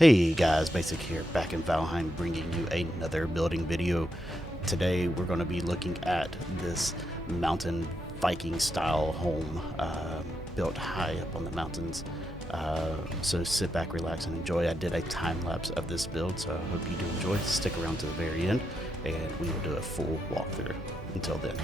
Hey guys, Basic here, back in Valheim bringing you another building video. Today we're going to be looking at this mountain Viking style home built high up on the mountains. So sit back, relax, and enjoy. I did a time lapse of this build, so I hope you do enjoy. Stick around to the very end and we will do a full walkthrough. Until then.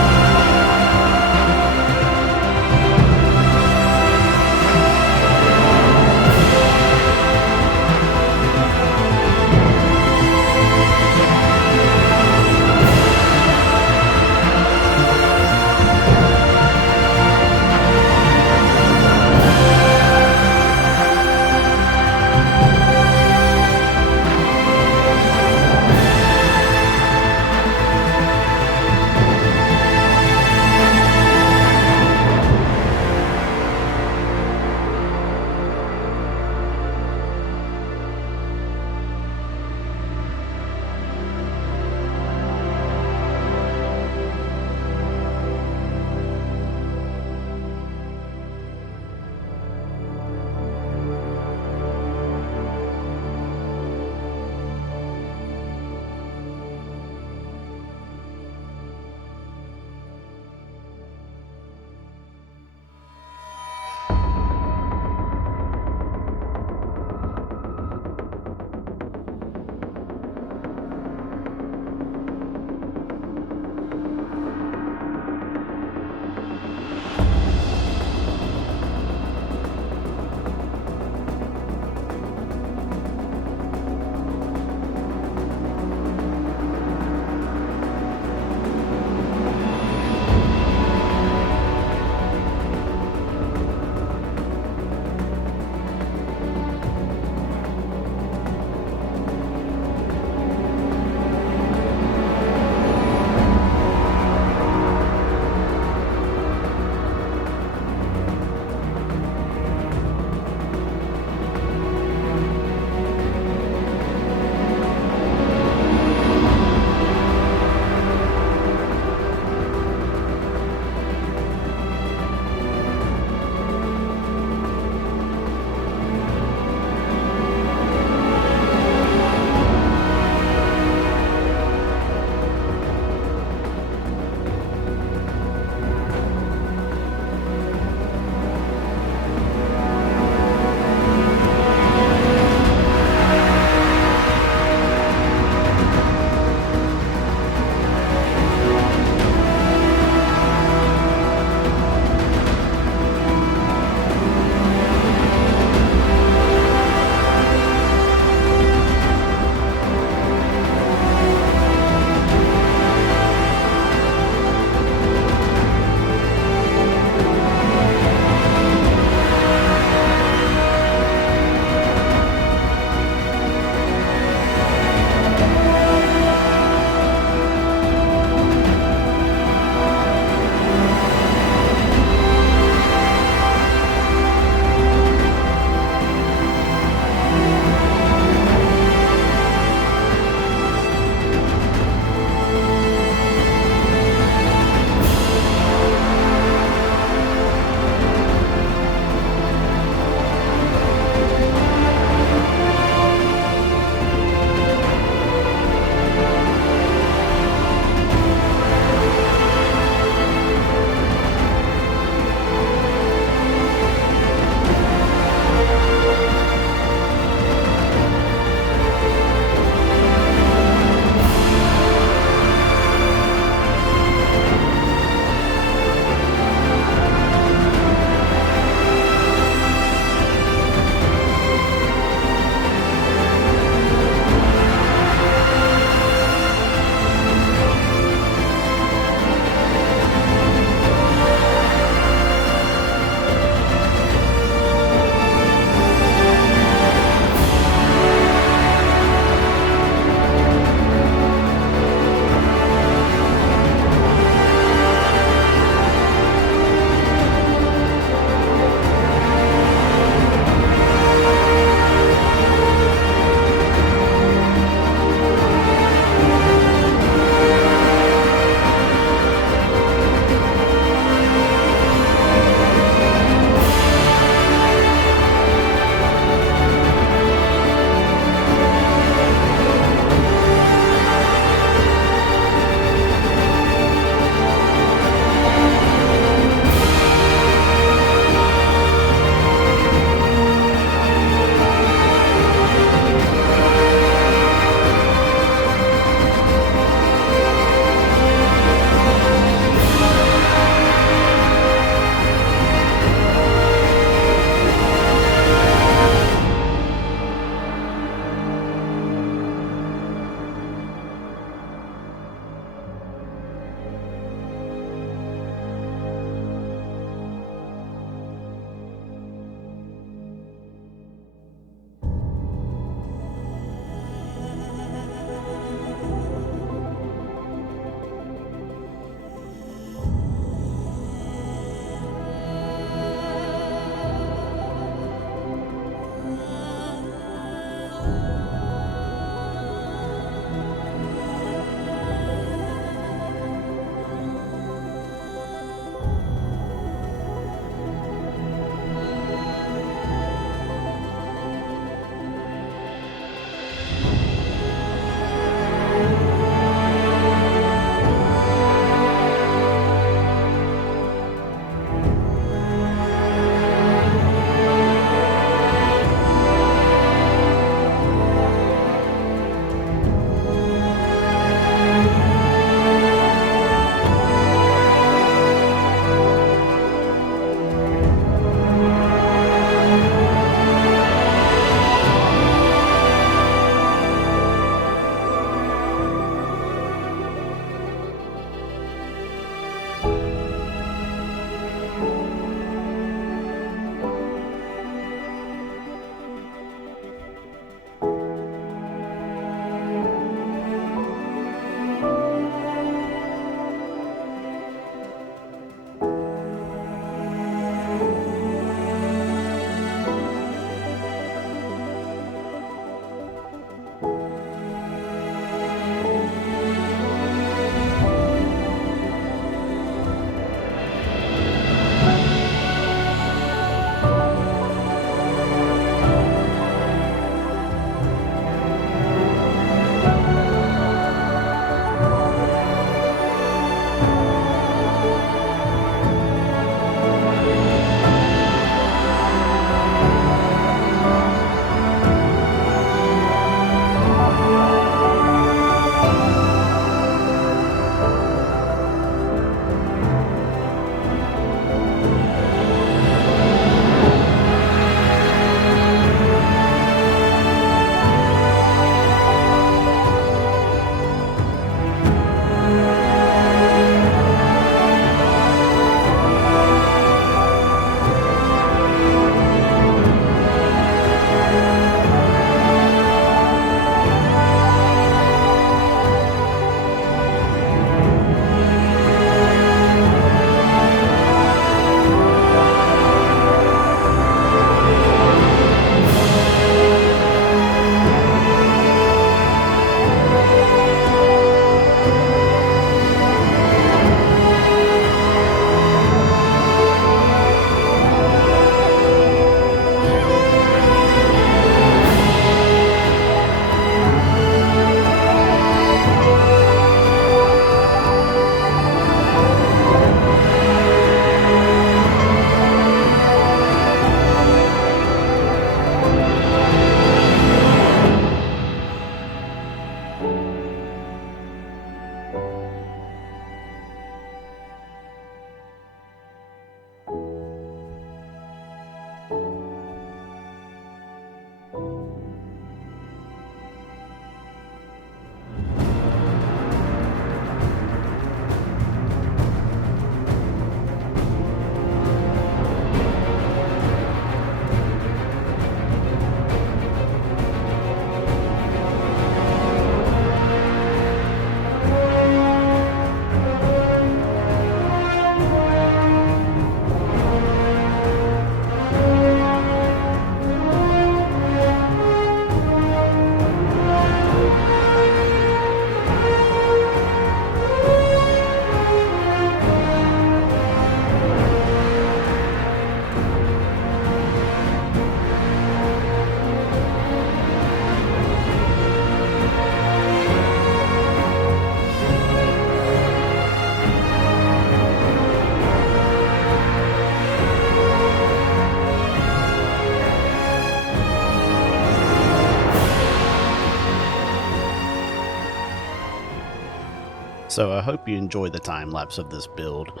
So I hope you enjoy the time lapse of this build.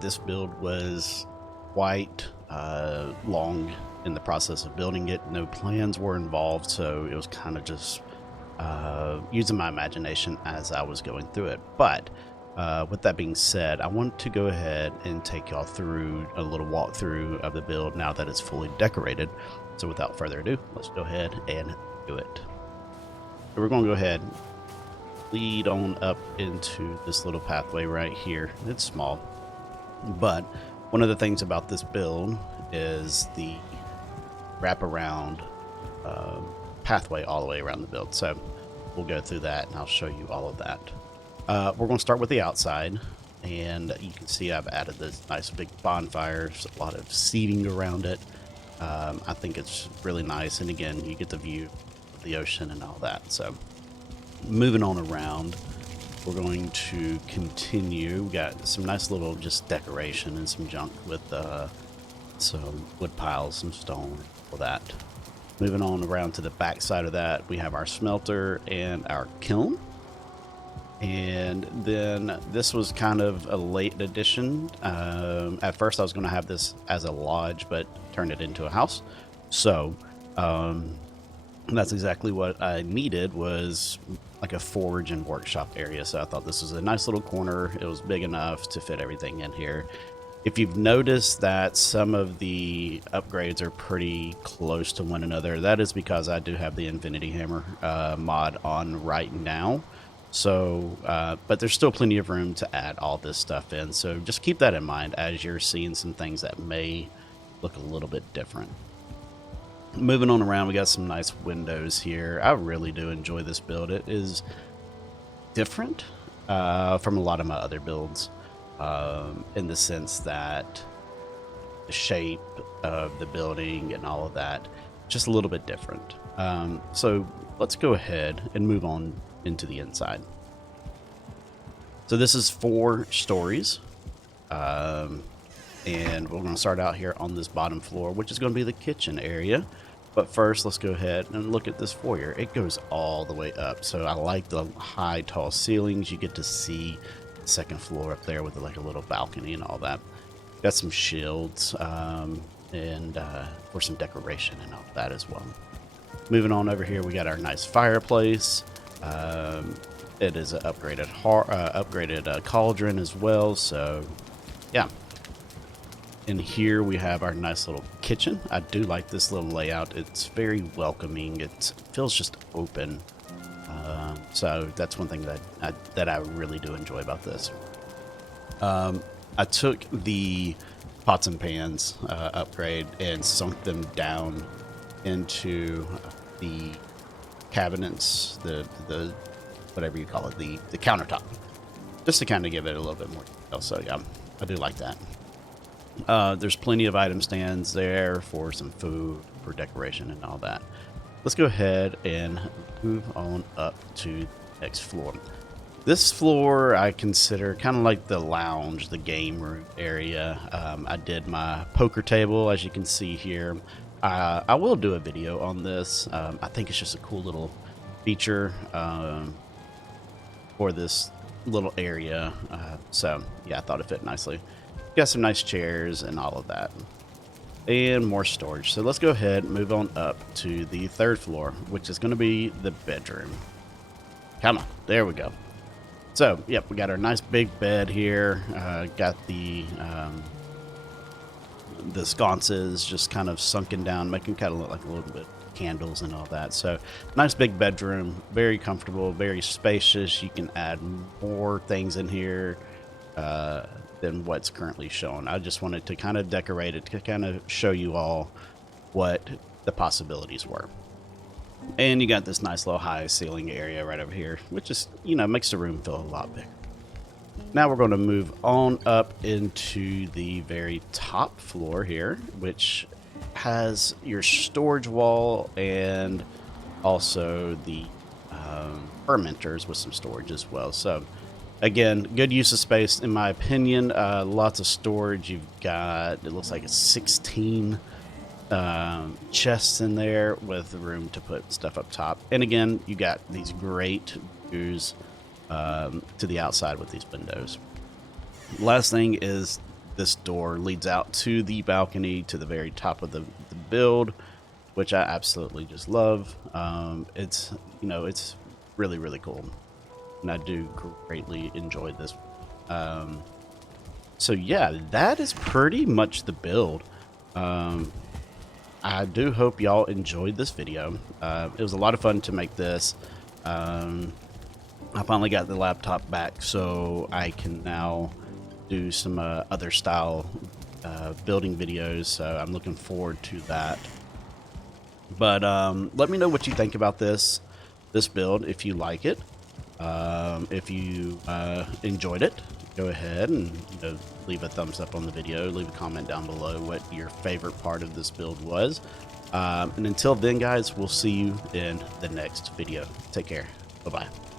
This build was quite long in the process of building it. No plans were involved, so it was kind of just using my imagination as I was going through it. But with that being said, I want to go ahead and take y'all through a little walkthrough of the build now that it's fully decorated. So without further ado, let's go ahead and do it. So we're going to go ahead, lead on up into this little pathway right here. It's small, but one of the things about this build is the wraparound pathway all the way around the build. So we'll go through that and I'll show you all of that. We're going to start with the outside, and you can see I've added this nice big bonfire. There's a lot of seating around it. I think it's really nice, and again, you get the view of the ocean and all that. So moving on around, we're going to continue. We got some nice little just decoration and some junk with some wood piles, some stone, all that. Moving on around to the back side of that, we have our smelter and our kiln. And then this was kind of a late addition. At first I was going to have this as a lodge, but turned it into a house. So that's exactly what I needed, was like a forge and workshop area. So I thought this was a nice little corner. It was big enough to fit everything in here. If you've noticed that some of the upgrades are pretty close to one another, that is because I do have the Infinity Hammer mod on right now. So, but there's still plenty of room to add all this stuff in. So just keep that in mind as you're seeing some things that may look a little bit different. Moving on around, we got some nice windows here. I really do enjoy this build. It is different from a lot of my other builds in the sense that the shape of the building and all of that, just a little bit different. So let's go ahead and move on into the inside. So this is 4 stories, and we're going to start out here on this bottom floor, which is going to be the kitchen area. But first, let's go ahead and look at this foyer. It goes all the way up, so I like the high, tall ceilings. You get to see the second floor up there with like a little balcony and all that. Got some shields and for some decoration and all that as well. Moving on over here, we got our nice fireplace. It is an upgraded cauldron as well, so yeah. And here we have our nice little kitchen. I do like this little layout. It's very welcoming. It feels just open, so that's one thing that I really do enjoy about this. I took the pots and pans upgrade and sunk them down into the cabinets, the whatever you call it, the countertop, just to kind of give it a little bit more detail. So yeah, I do like that. There's plenty of item stands there for some food, for decoration and all that. Let's go ahead and move on up to the next floor. This floor I consider kind of like the lounge, the game room area. I did my poker table, as you can see here. I will do a video on this. I think it's just a cool little feature for this little area. So yeah, I thought it fit nicely. Got some nice chairs and all of that. And more storage. So let's go ahead and move on up to the 3rd floor, which is going to be the bedroom. Come on, there we go. So, yep, we got our nice big bed here. Got the sconces just kind of sunken down, making kind of look like a little bit of candles and all that. So nice big bedroom, very comfortable, very spacious. You can add more things in here than what's currently shown. I just wanted to kind of decorate it to kind of show you all what the possibilities were. And you got this nice little high ceiling area right over here, which is, you know, makes the room feel a lot bigger. Now we're going to move on up into the very top floor here, which has your storage wall and also the fermenters with some storage as well. So again, good use of space in my opinion. Lots of storage. You've got, it looks like it's 16 chests in there with room to put stuff up top. And again, you got these great views to the outside with these windows. Last thing is this door leads out to the balcony to the very top of the build, which I absolutely just love. It's, you know, it's really, really cool, and I do greatly enjoy this. So yeah, that is pretty much the build. I do hope y'all enjoyed this video. It was a lot of fun to make this. I finally got the laptop back, so I can now do some other style building videos, so I'm looking forward to that. But let me know what you think about this build, if you like it. If you enjoyed it, go ahead and leave a thumbs up on the video, leave a comment down below what your favorite part of this build was. And until then, guys, we'll see you in the next video. Take care. Bye-bye.